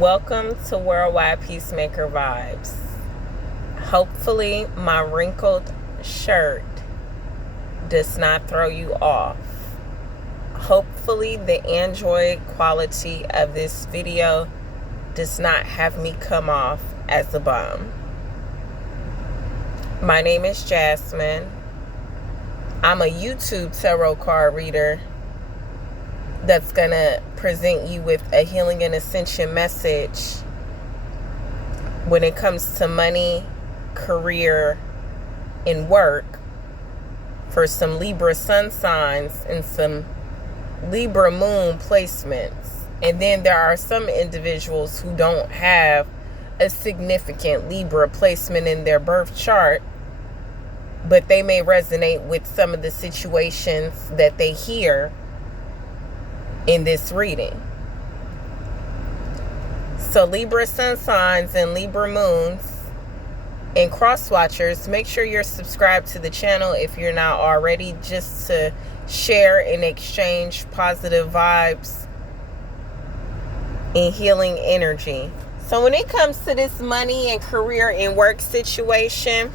Welcome to Worldwide Peacemaker Vibes. Hopefully my wrinkled shirt does not throw you off. Hopefully the Android quality of this video does not have me come off as a bum. My name is Jasmine. I'm a YouTube tarot card reader that's gonna present you with a healing and ascension message when it comes to money, career, and work for some Libra sun signs and some Libra moon placements. And then there are some individuals who don't have a significant Libra placement in their birth chart, but they may resonate with some of the situations that they hear in this reading. So Libra sun signs and Libra moons and cross watchers, make sure you're subscribed to the channel if you're not already, just to share and exchange positive vibes and healing energy. So when it comes to this money and career and work situation,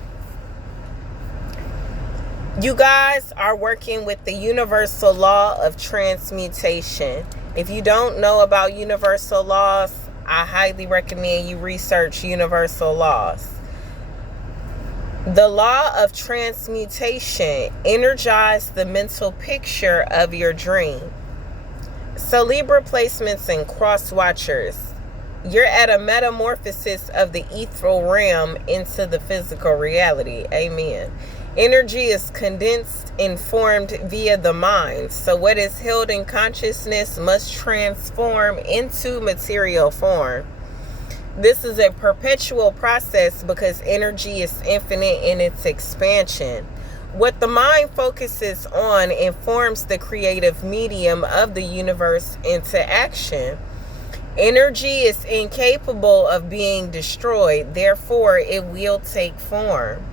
you guys are working with the universal law of transmutation. If you don't know about universal laws, I highly recommend you research universal laws. The law of transmutation energizes the mental picture of your dream. So Libra placements and cross watchers, you're at a metamorphosis of the ethereal realm into the physical reality. Amen. Energy is condensed and formed via the mind. So what is held in consciousness must transform into material form. This is a perpetual process because energy is infinite in its expansion. What the mind focuses on informs the creative medium of the universe into action. Energy is incapable of being destroyed, therefore it will take form.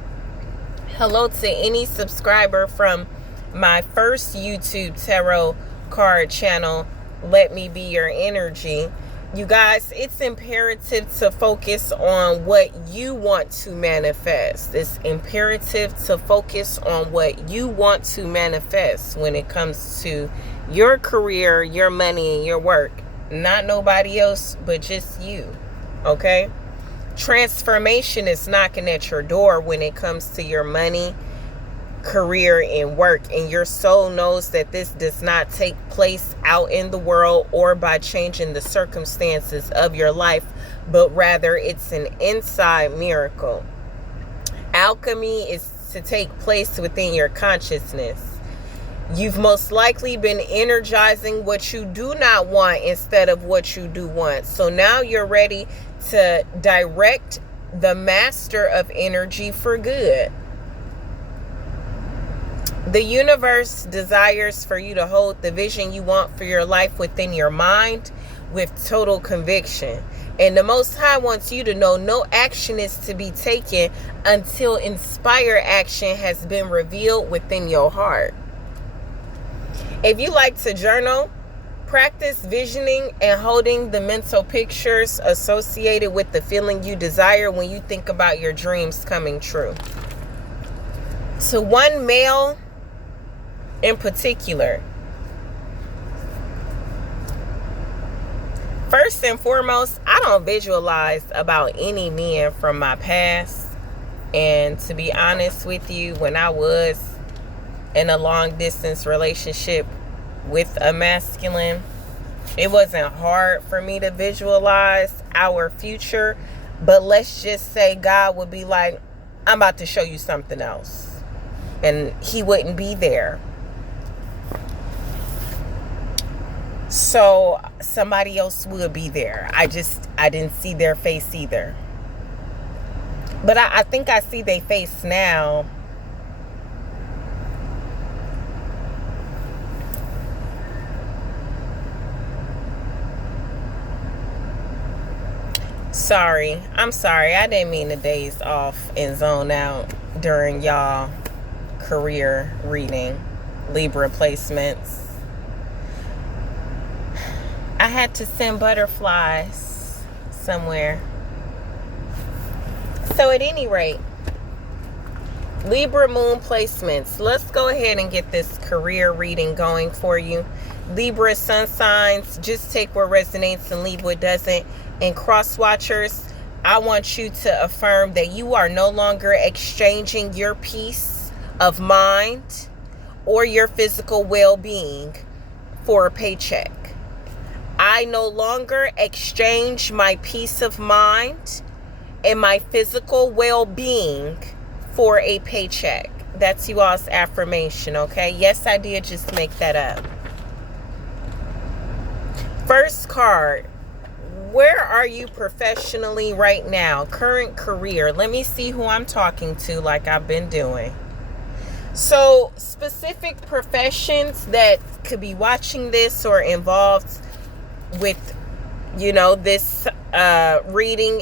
Hello to any subscriber from my first YouTube tarot card channel, Let Me Be Your Energy. You guys, it's imperative to focus on what you want to manifest. It's imperative to focus on what you want to manifest when it comes to your career, your money, and your work. Not nobody else, but just you. Okay? Transformation is knocking at your door when it comes to your money, career, and work, and your soul knows that this does not take place out in the world or by changing the circumstances of your life, but rather it's an inside miracle. Alchemy is to take place within your consciousness. You've most likely been energizing what you do not want instead of what you do want. So now you're ready to direct the master of energy for good. The universe desires for you to hold the vision you want for your life within your mind with total conviction. And the Most High wants you to know no action is to be taken until inspired action has been revealed within your heart. If you like to journal, practice visioning and holding the mental pictures associated with the feeling you desire when you think about your dreams coming true. To one male in particular, first and foremost, I don't visualize about any men from my past. And to be honest with you, when I was in a long distance relationship with a masculine, it wasn't hard for me to visualize our future. But let's just say God would be like, I'm about to show you something else. And he wouldn't be there. So somebody else would be there. I didn't see their face either. But I think I see their face now. I'm sorry. I didn't mean to daze off and zone out during y'all career reading, Libra placements. I had to send butterflies somewhere. So at any rate, Libra moon placements. Let's go ahead and get this career reading going for you. Libra sun signs, just take what resonates and leave what doesn't. And cross watchers, I want you to affirm that you are no longer exchanging your peace of mind or your physical well-being for a paycheck. I no longer exchange my peace of mind and my physical well-being for a paycheck. That's you all's affirmation, okay? Yes, I did just make that up. First card. Where are you professionally right now? Current career. Let me see who I'm talking to like I've been doing. So, specific professions that could be watching this or involved with, this reading.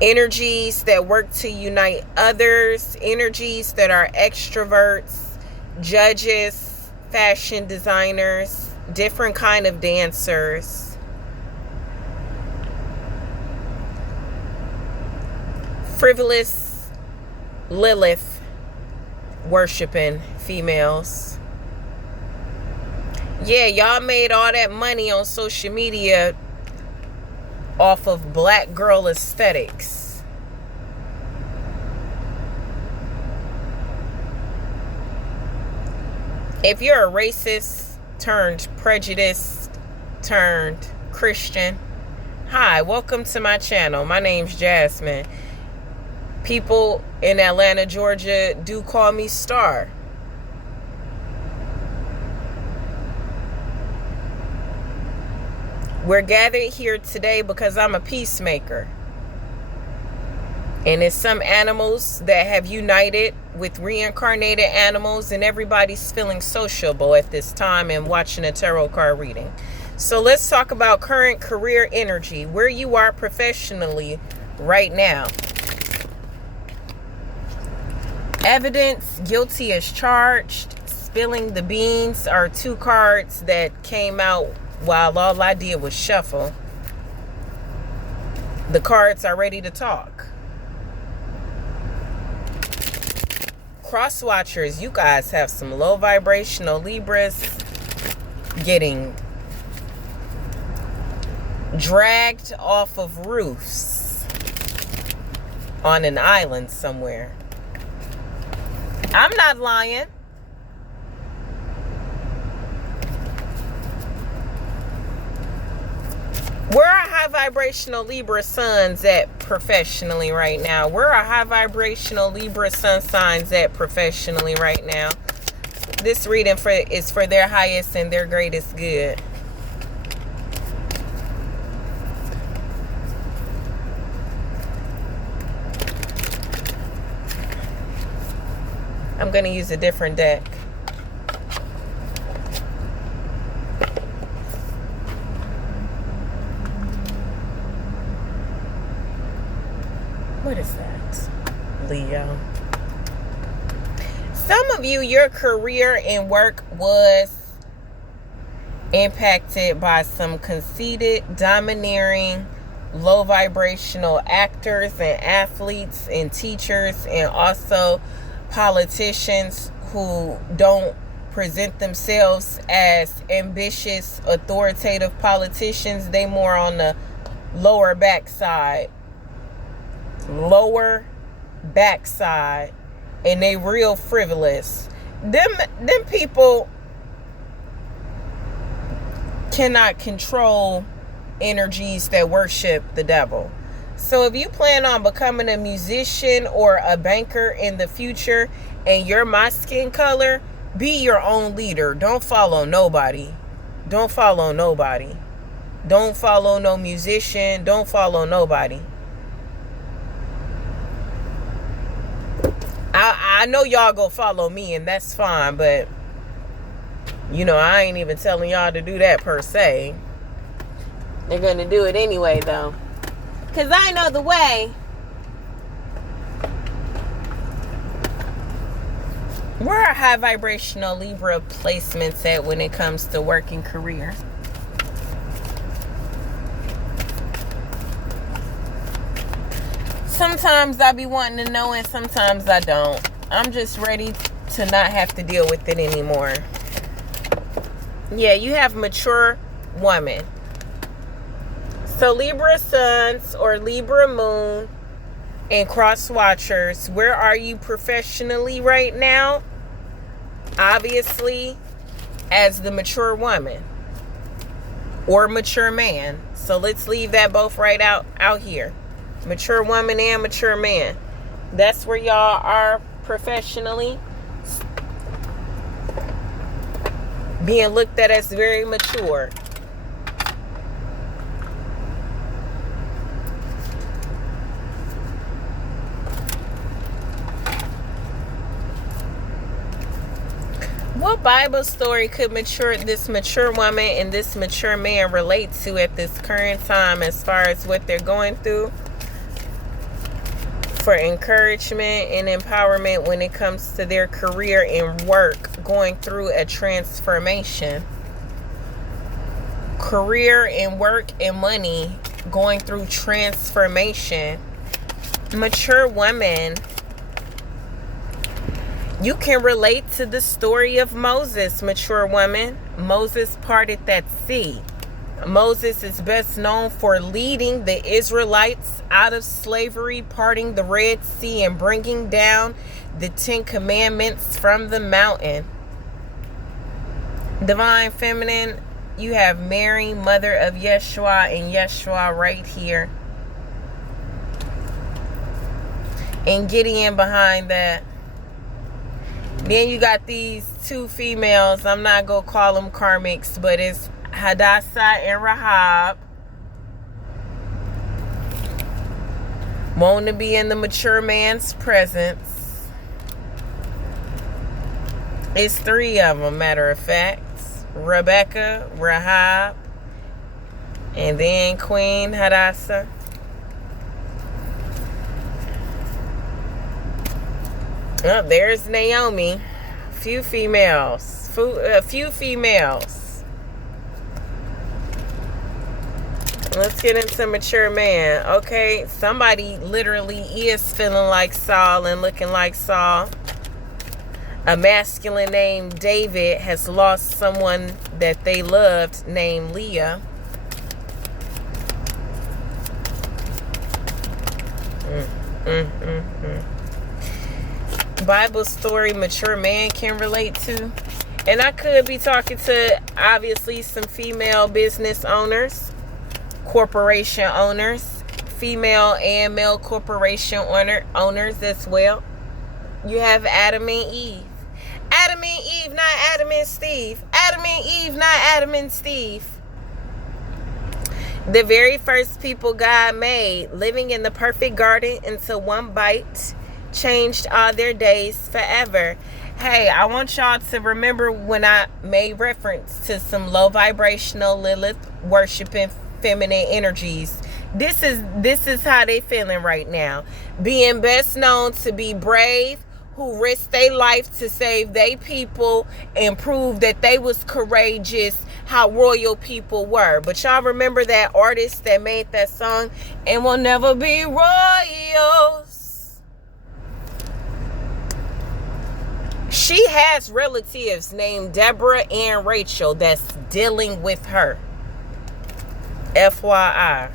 Energies that work to unite others. Energies that are extroverts. Judges. Fashion designers. Different kind of dancers. Frivolous Lilith worshiping females. Yeah, y'all made all that money on social media off of black girl aesthetics. If you're a racist turned prejudiced turned Christian, hi, welcome to my channel. My name's Jasmine. People in Atlanta, Georgia do call me Star. We're gathered here today because I'm a peacemaker. And it's some animals that have united with reincarnated animals, and everybody's feeling sociable at this time and watching a tarot card reading. So let's talk about current career energy, where you are professionally right now. Evidence, guilty as charged. Spilling the beans are two cards that came out while all I did was shuffle. The cards are ready to talk. Cross watchers, you guys have some low vibrational Libras getting dragged off of roofs on an island somewhere. I'm not lying. Where are high vibrational Libra suns at professionally right now? Where are high vibrational Libra sun signs at professionally right now? This reading is for their highest and their greatest good. I'm going to use a different deck. What is that? Leo. Some of you, your career and work was impacted by some conceited, domineering, low vibrational actors and athletes and teachers, and also politicians who don't present themselves as ambitious, authoritative politicians. They more on the lower backside, and they real frivolous. Them people cannot control energies that worship the devil. So if you plan on becoming a musician or a banker in the future and you're my skin color, be your own leader. Don't follow nobody. Don't follow nobody. Don't follow no musician. Don't follow nobody. I know y'all go follow me, and that's fine, but I ain't even telling y'all to do that per se. They're gonna do it anyway though, because I know the way. Where are high vibrational Libra placements at when it comes to working career? Sometimes I be wanting to know and sometimes I don't. I'm just ready to not have to deal with it anymore. Yeah, you have mature woman. So Libra Suns or Libra Moon and Cross Watchers, where are you professionally right now? Obviously, as the mature woman or mature man. So let's leave that both right out here. Mature woman and mature man. That's where y'all are professionally. Being looked at as very mature. What Bible story could this mature woman and this mature man relate to at this current time as far as what they're going through for encouragement and empowerment when it comes to their career and work going through a transformation? Career and work and money going through transformation. Mature woman, you can relate to the story of Moses, mature woman. Moses parted that sea. Moses is best known for leading the Israelites out of slavery, parting the Red Sea, and bringing down the 10 Commandments from the mountain. Divine Feminine, you have Mary, mother of Yeshua, and Yeshua right here. And Gideon behind that. Then you got these two females. I'm not going to call them karmics, but it's Hadassah and Rahab. Want to be in the mature man's presence. It's 3 of them, matter of fact. Rebecca, Rahab, and then Queen Hadassah. Oh, there's Naomi. Few females. Let's get into mature man. Okay, somebody literally is feeling like Saul and looking like Saul. A masculine named David has lost someone that they loved named Leah. Bible story mature man can relate to. And I could be talking to obviously some female business owners, corporation owners, female and male corporation owners as well. You have Adam and Eve. Adam and Eve, not Adam and Steve. Adam and Eve, not Adam and Steve. The very first people God made, living in the perfect garden until one bite changed all their days forever. Hey, I want y'all to remember when I made reference to some low vibrational Lilith worshiping feminine energies. This is how they feeling right now. Being best known to be brave, who risked their life to save their people and prove that they was courageous, how royal people were. But y'all remember that artist that made that song, and we'll never be royals. She has relatives named Deborah and Rachel that's dealing with her. FYI.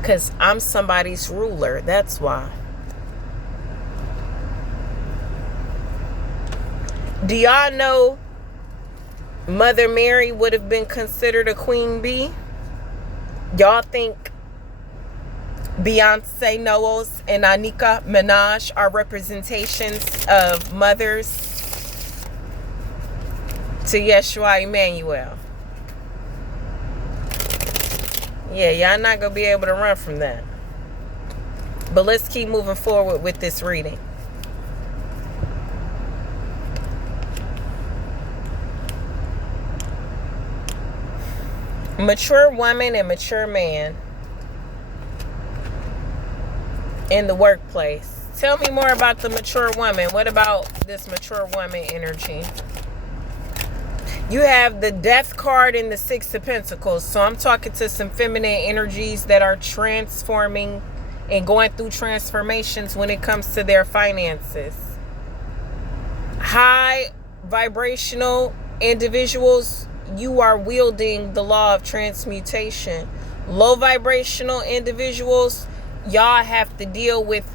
Because I'm somebody's ruler. That's why. Do y'all know Mother Mary would have been considered a queen bee? Y'all think Beyonce Knowles and Anika Minaj are representations of mothers to Yeshua Emmanuel? Yeah, y'all not going to be able to run from that. But let's keep moving forward with this reading. Mature woman and mature man in the workplace. Tell me more about the mature woman. What about this mature woman energy? You have the Death card and the Six of Pentacles. So I'm talking to some feminine energies that are transforming and going through transformations when it comes to their finances. High vibrational individuals, you are wielding the law of transmutation. Low vibrational individuals, y'all have to deal with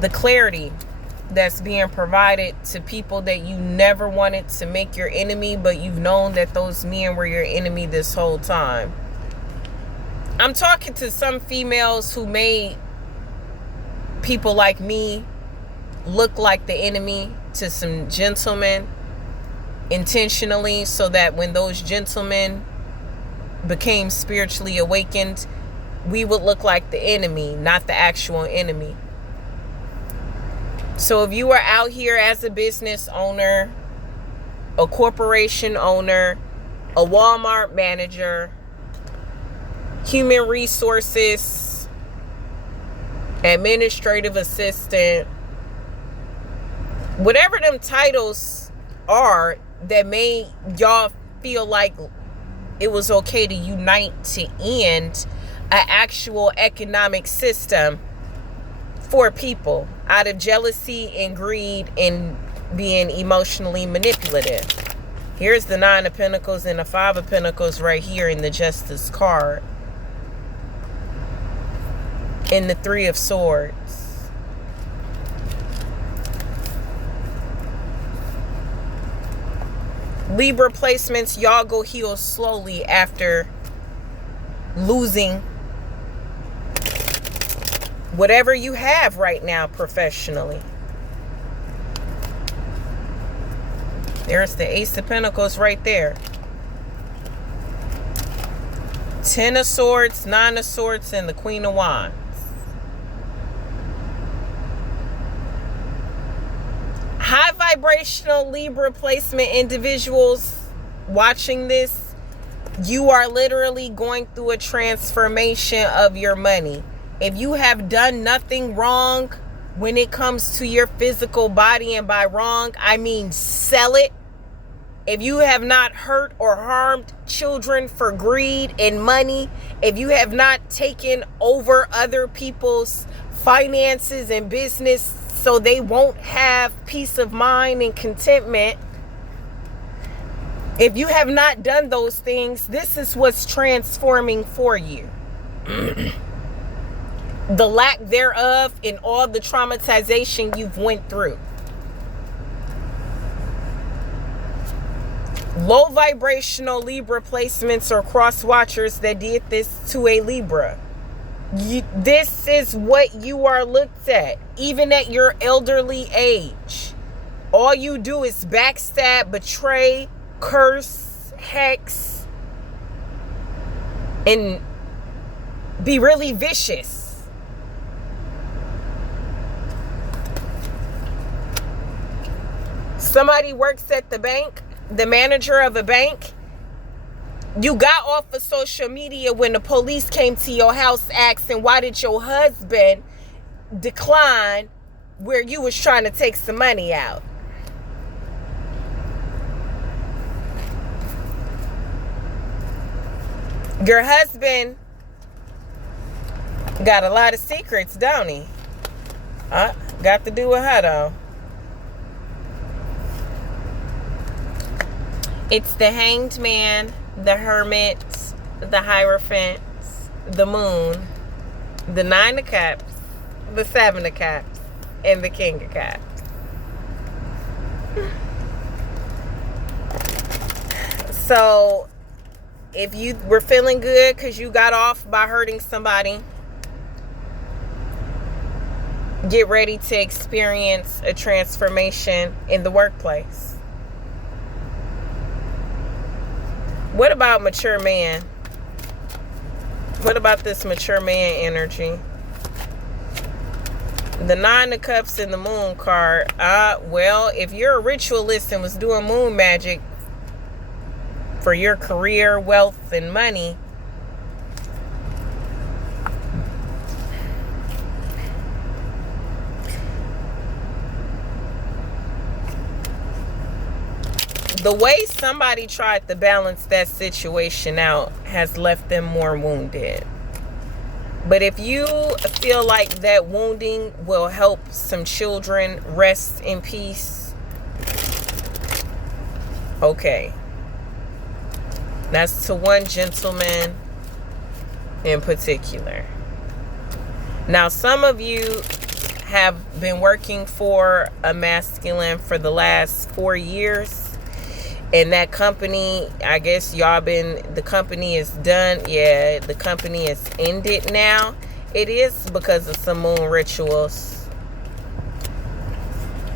the clarity that's being provided to people that you never wanted to make your enemy, but you've known that those men were your enemy this whole time. I'm talking to some females who made people like me look like the enemy to some gentlemen intentionally, so that when those gentlemen became spiritually awakened, we would look like the enemy, not the actual enemy. So if you are out here as a business owner, a corporation owner, a Walmart manager, human resources, administrative assistant, whatever them titles are that made y'all feel like it was okay to unite to end an actual economic system for people out of jealousy and greed and being emotionally manipulative. Here's the Nine of Pentacles and the Five of Pentacles right here in the Justice card. And the Three of Swords. Libra placements, y'all go heal slowly after losing whatever you have right now professionally. There's the Ace of Pentacles right there. 10 of Swords, 9 of Swords, and the Queen of Wands. High vibrational Libra placement individuals watching this, you are literally going through a transformation of your money. If you have done nothing wrong when it comes to your physical body, and by wrong, I mean sell it. If you have not hurt or harmed children for greed and money, if you have not taken over other people's finances and business so they won't have peace of mind and contentment, if you have not done those things, this is what's transforming for you. The lack thereof and all the traumatization you've went through. Low vibrational Libra placements or cross watchers that did this to a Libra. This is what you are looked at, even at your elderly age. All you do is backstab, betray, curse, hex, and be really vicious. Somebody works at the bank, the manager of a bank. You got off of social media when the police came to your house asking why did your husband decline where you was trying to take some money out. Your husband got a lot of secrets, don't he? Got to do with her though. It's the Hanged Man, the Hermit, the Hierophant, the Moon, the Nine of Cups, the Seven of Cups, and the King of Cups. So, if you were feeling good because you got off by hurting somebody, get ready to experience a transformation in the workplace. What about mature man? What about this mature man energy? The Nine of Cups and the Moon card. Well, if you're a ritualist and was doing moon magic for your career, wealth, and money, The way somebody tried to balance that situation out has left them more wounded. But if you feel like that wounding will help some children rest in peace, okay. That's to one gentleman in particular. Now, some of you have been working for a masculine for the last 4 years. And that company, I guess the company is done. Yeah, the company is ended now. It is because of some moon rituals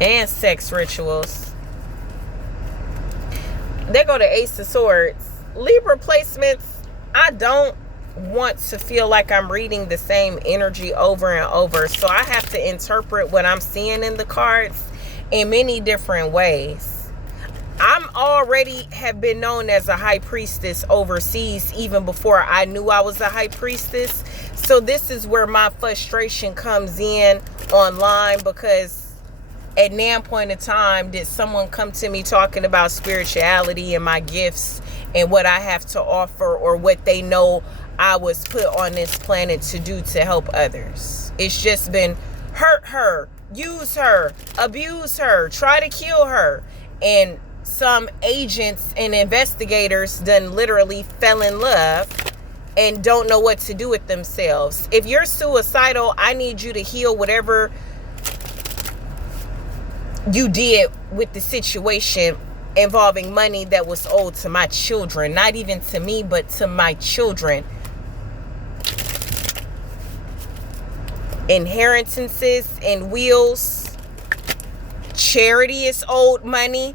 and sex rituals. There go the Ace of Swords. Libra placements, I don't want to feel like I'm reading the same energy over and over. So I have to interpret what I'm seeing in the cards in many different ways. I'm already have been known as a high priestess overseas even before I knew I was a high priestess. So this is where my frustration comes in online, because at no point in time did someone come to me talking about spirituality and my gifts and what I have to offer, or what they know I was put on this planet to do to help others. It's just been hurt her, use her, abuse her, try to kill her. And some agents and investigators done literally fell in love and don't know what to do with themselves. If you're suicidal, I need you to heal whatever you did with the situation involving money that was owed to my children. Not even to me, but to my children. Inheritances and wills. Charity is owed money.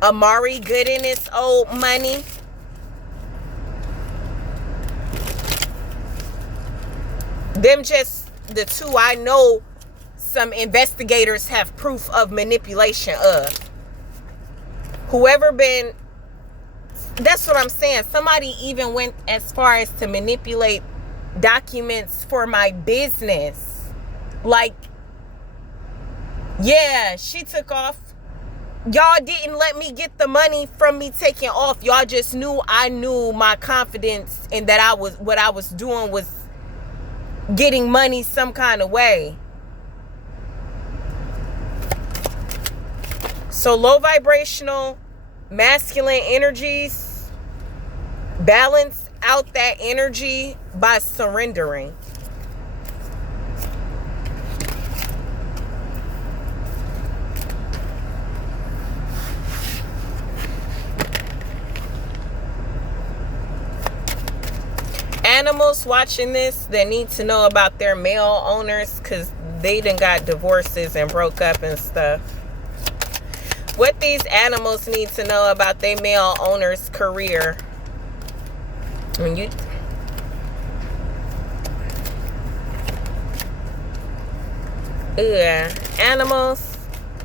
Amari Gooden is owed money. Them just the two I know some investigators have proof of manipulation of. Whoever been, that's what I'm saying. Somebody even went as far as to manipulate documents for my business. Like, yeah, she took off. Y'all didn't let me get the money from me taking off. Y'all just knew I knew my confidence and that what I was doing was getting money some kind of way. So low vibrational masculine energies, balance out that energy by surrendering. Animals watching this that need to know about their male owners, because they done got divorces and broke up and stuff. What these animals need to know about their male owner's career. When you animals,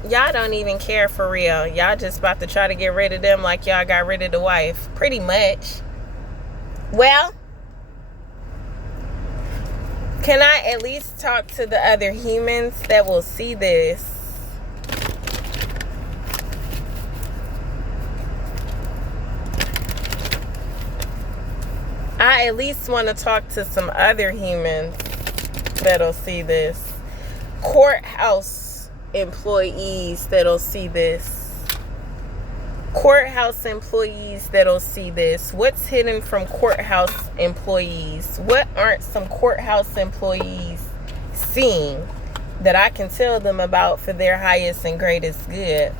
y'all don't even care for real. Y'all just about to try to get rid of them like y'all got rid of the wife. Pretty much. Well, can I at least talk to the other humans that will see this? I at least want to talk to some other humans that'll see this. Courthouse employees that'll see this. Courthouse employees that'll see this. What's hidden from courthouse employees? What aren't some courthouse employees seeing that I can tell them about for their highest and greatest good?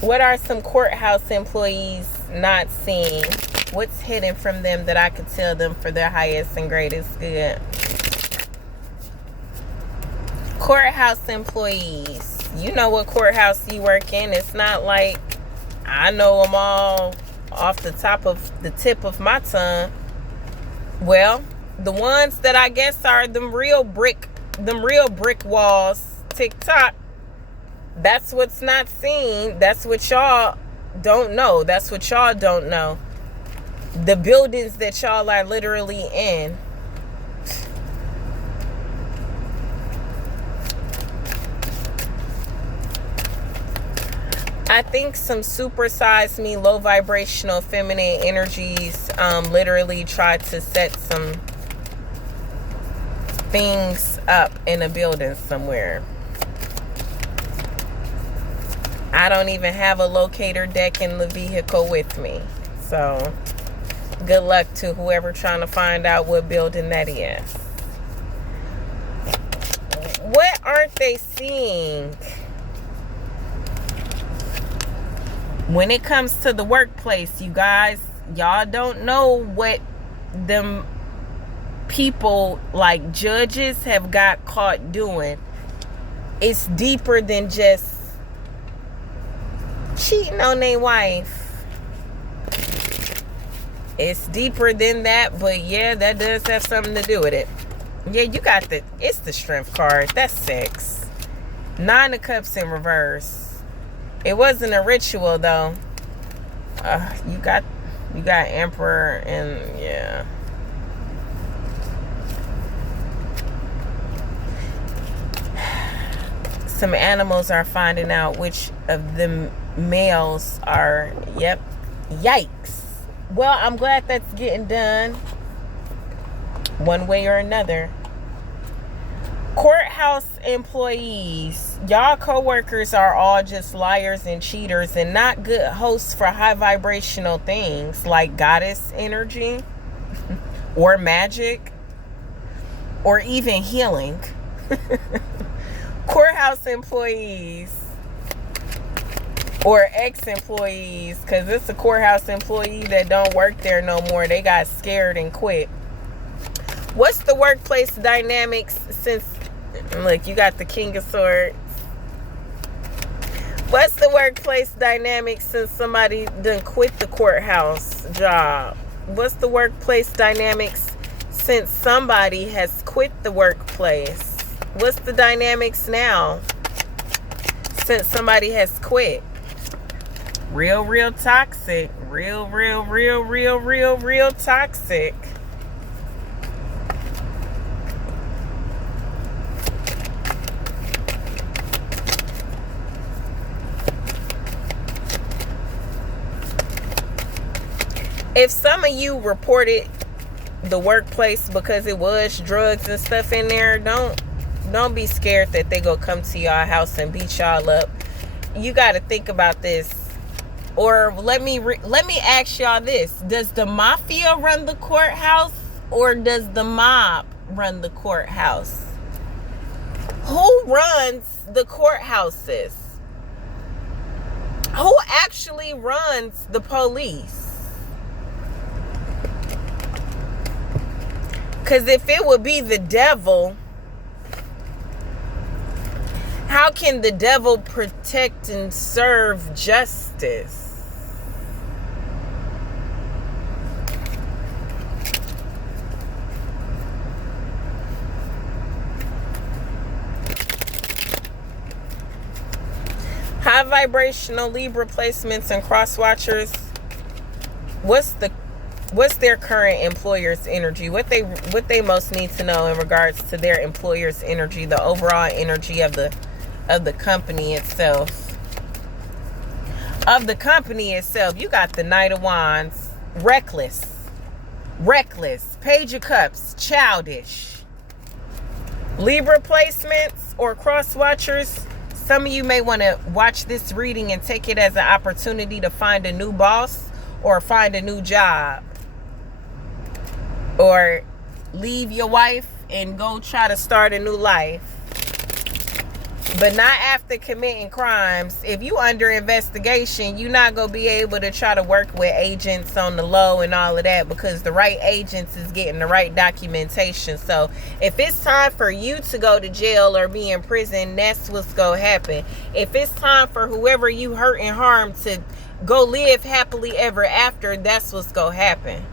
What are some courthouse employees not seeing? What's hidden from them that I could tell them for their highest and greatest good? Courthouse employees. You know what courthouse you work in. It's not like I know them all off the tip of my tongue. Well, the ones that I guess are them real brick walls, TikTok. That's what's not seen. That's what y'all don't know. That's what y'all don't know. The buildings that y'all are literally in. I think some supersized me, low vibrational feminine energies literally tried to set some things up in a building somewhere. I don't even have a locator deck in the vehicle with me. So, good luck to whoever trying to find out what building that is. What aren't they seeing? When it comes to the workplace, you guys, y'all don't know what them people like judges have got caught doing. It's deeper than just cheating on their wife. It's deeper than that, but yeah, that does have something to do with it. Yeah, you got it's the strength card. That's 6. 9 of Cups in reverse. It wasn't a ritual though. You got Emperor and yeah. Some animals are finding out which of the males are, yep. Yikes. Well, I'm glad that's getting done one way or another. Courthouse employees, y'all co-workers are all just liars and cheaters and not good hosts for high vibrational things like goddess energy or magic or even healing. Courthouse employees or ex-employees, because it's a courthouse employee that don't work there no more. They got scared and quit. What's the workplace dynamics since, look, you got the King of Swords. What's the workplace dynamics since somebody done quit the courthouse job? What's the workplace dynamics since somebody has quit the workplace? What's the dynamics now since somebody has quit? Real toxic. Real toxic. If some of you reported the workplace because it was drugs and stuff in there, don't be scared that they go come to y'all house and beat y'all up. You got to think about this. Or let me ask y'all this. Does the mafia run the courthouse or does the mob run the courthouse? Who runs the courthouses? Who actually runs the police? Because if it would be the devil, how can the devil protect and serve justice? High vibrational Libra placements and cross watchers. What's their current employer's energy? What they most need to know in regards to their employer's energy, the overall energy of the company itself. Of the company itself, you got the Knight of Wands, reckless, Page of Cups, childish. Libra placements or cross watchers. Some of you may want to watch this reading and take it as an opportunity to find a new boss or find a new job. Or leave your wife and go try to start a new life. But not after committing crimes. If you under investigation, you're not going to be able to try to work with agents on the low and all of that, because the right agents is getting the right documentation. So if it's time for you to go to jail or be in prison, that's what's going to happen. If it's time for whoever you hurt and harm to go live happily ever after, that's what's going to happen.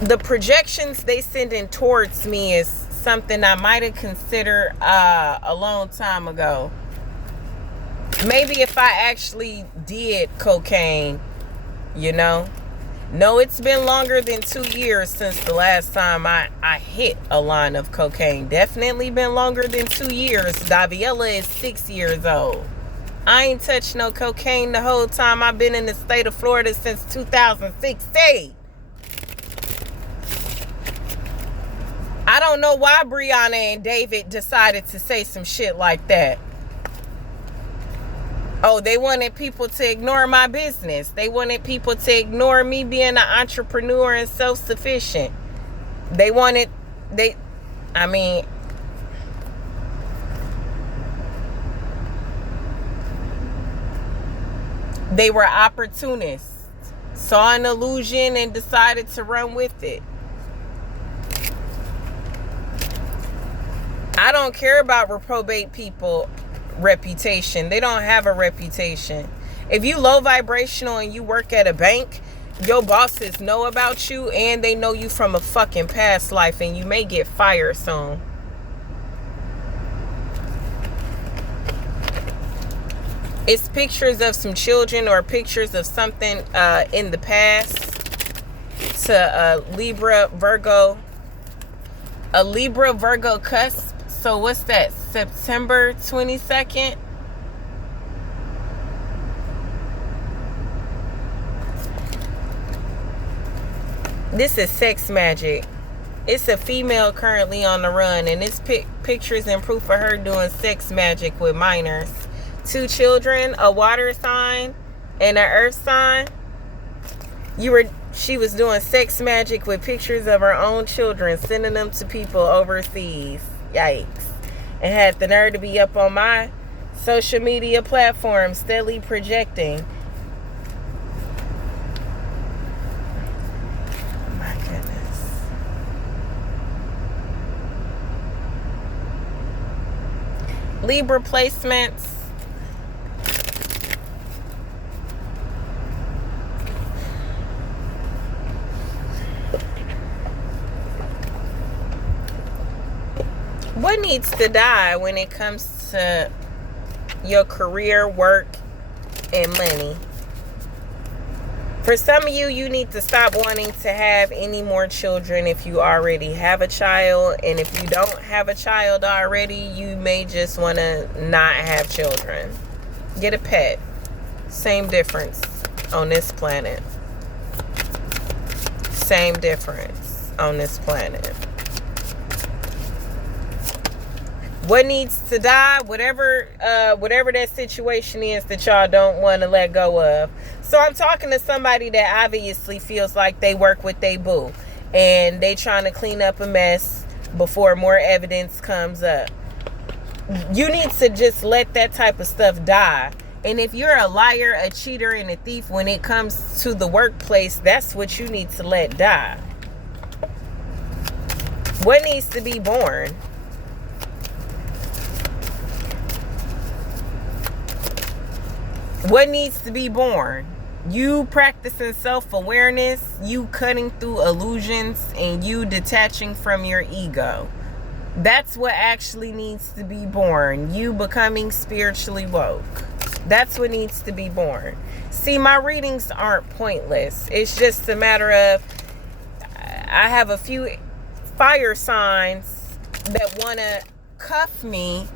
The projections they sending towards me is something I might have considered a long time ago. Maybe if I actually did cocaine, you know. No, it's been longer than 2 years since the last time I hit a line of cocaine. Definitely been longer than 2 years. Daviella is 6 years old. I ain't touched no cocaine the whole time I've been in the state of Florida since 2016. I don't know why Brianna and David decided to say some shit like that. Oh, they wanted people to ignore my business. They wanted people to ignore me being an entrepreneur and self-sufficient. They were opportunists. Saw an illusion and decided to run with it. I don't care about reprobate people reputation. They don't have a reputation. If you low vibrational and you work at a bank, your bosses know about you and they know you from a fucking past life, and you may get fired soon. It's pictures of some children or pictures of something in the past to Libra Virgo. A Libra Virgo cusp. So what's that? September 22nd? This is sex magic. It's a female currently on the run, and it's pictures and proof of her doing sex magic with minors. 2 children, a water sign and an earth sign. She was doing sex magic with pictures of her own children, sending them to people overseas. Yikes. And had the nerve to be up on my social media platform, steadily projecting. My goodness. Libra placements. What needs to die when it comes to your career, work, and money? For some of you, you need to stop wanting to have any more children if you already have a child. And if you don't have a child already, you may just want to not have children. Get a pet. Same difference on this planet. Same difference on this planet. What needs to die? Whatever that situation is that y'all don't want to let go of. So I'm talking to somebody that obviously feels like they work with they boo, and they trying to clean up a mess before more evidence comes up. You need to just let that type of stuff die. And if you're a liar, a cheater, and a thief when it comes to the workplace, that's what you need to let die. What needs to be born? What needs to be born? You practicing self-awareness, you cutting through illusions, and you detaching from your ego. That's what actually needs to be born. You becoming spiritually woke. That's what needs to be born. See, my readings aren't pointless. It's just a matter of, I have a few fire signs that want to cuff me,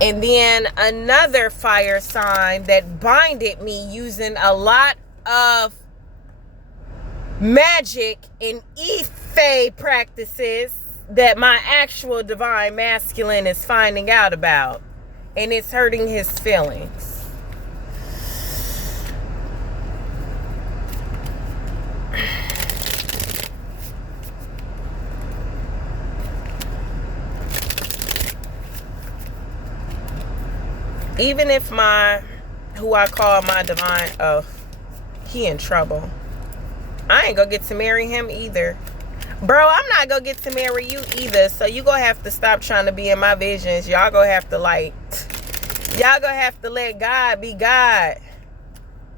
and then another fire sign that binded me using a lot of magic and Ife practices that my actual divine masculine is finding out about. And it's hurting his feelings. Even if who I call my divine, he in trouble. I ain't gonna get to marry him either. Bro, I'm not gonna get to marry you either. So you gonna have to stop trying to be in my visions. Y'all gonna have to let God be God.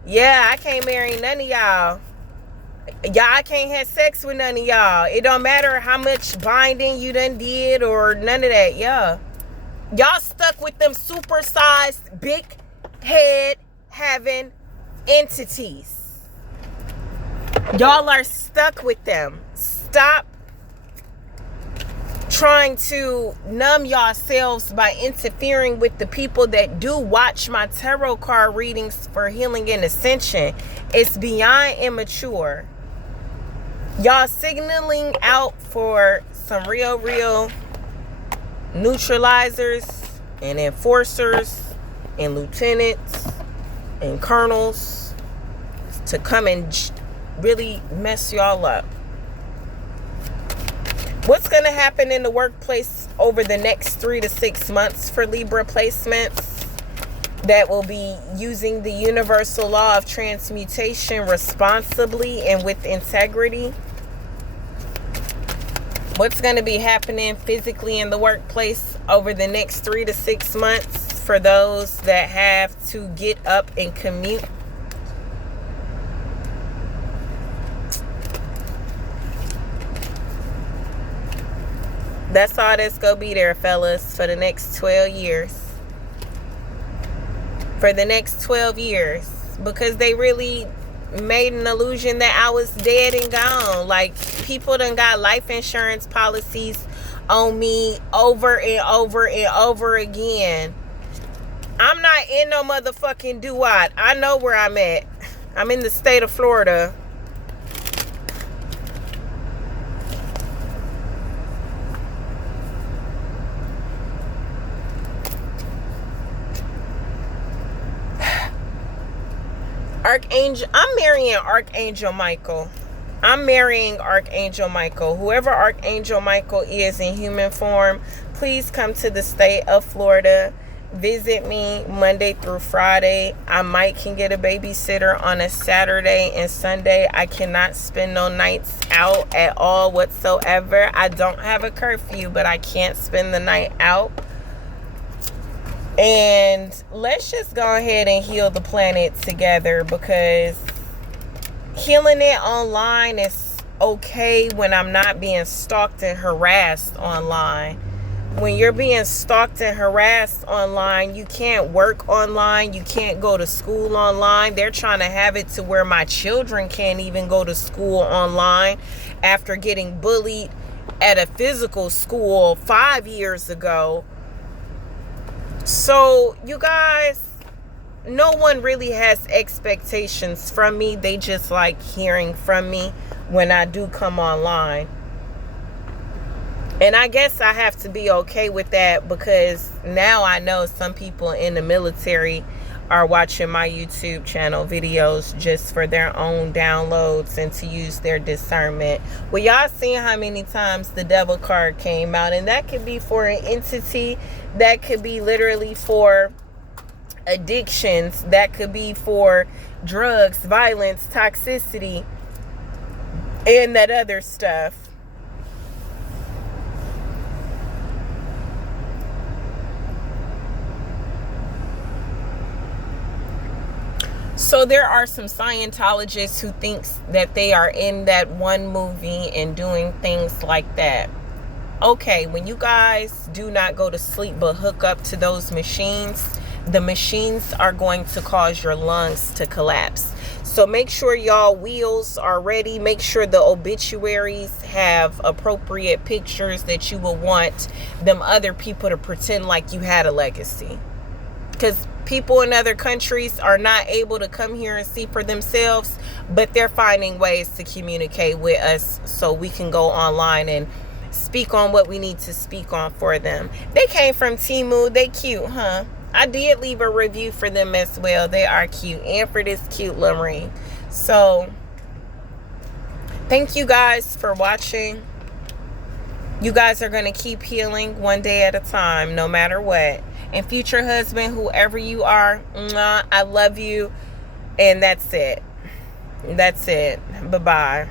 Yeah, I can't marry none of y'all. I can't have sex with none of y'all. It don't matter how much binding you done did or none of that. Yeah. Y'all stuck with them supersized, big head having entities. Y'all are stuck with them. Stop trying to numb yourselves by interfering with the people that do watch my tarot card readings for healing and ascension. It's beyond immature. Y'all signaling out for some real neutralizers and enforcers and lieutenants and colonels to come and really mess y'all up. What's going to happen in the workplace over the next 3 to 6 months for Libra placements that will be using the universal law of transmutation responsibly and with integrity? What's going to be happening physically in the workplace over the next 3 to 6 months for those that have to get up and commute? That's all that's going to be there, fellas, for the next 12 years. For the next 12 years. Because they really made an illusion that I was dead and gone. Like, people done got life insurance policies on me over and over and over again. I'm not in no motherfucking do-what. I know where I'm at. I'm in the state of Florida. Archangel, I'm marrying Archangel Michael. I'm marrying Archangel Michael. Whoever Archangel Michael is in human form, please come to the state of Florida. Visit me Monday through Friday. I might can get a babysitter on a Saturday and Sunday. I cannot spend no nights out at all whatsoever. I don't have a curfew, but I can't spend the night out. And let's just go ahead and heal the planet together, because healing it online is okay when I'm not being stalked and harassed online. When you're being stalked and harassed online, you can't work online. You can't go to school online. They're trying to have it to where my children can't even go to school online after getting bullied at a physical school 5 years ago. So, you guys, no one really has expectations from me. They just like hearing from me when I do come online. And I guess I have to be okay with that, because now I know some people in the military are watching my YouTube channel videos just for their own downloads and to use their discernment. Well, y'all seen how many times the devil card came out, and that could be for an entity, that could be literally for addictions, that could be for drugs, violence, toxicity, and that other stuff. So there are some Scientologists who thinks that they are in that one movie and doing things like that. Okay, when you guys do not go to sleep but hook up to those machines, the machines are going to cause your lungs to collapse. So make sure y'all wheels are ready. Make sure the obituaries have appropriate pictures that you will want them other people to pretend like you had a legacy. Because people in other countries are not able to come here and see for themselves, but they're finding ways to communicate with us so we can go online and speak on what we need to speak on for them. They came from Temu. They cute, huh? I did leave a review for them as well. They are cute. And for this cute little ring. So, thank you guys for watching. You guys are going to keep healing one day at a time, no matter what. And future husband, whoever you are, I love you. And that's it. That's it. Bye-bye.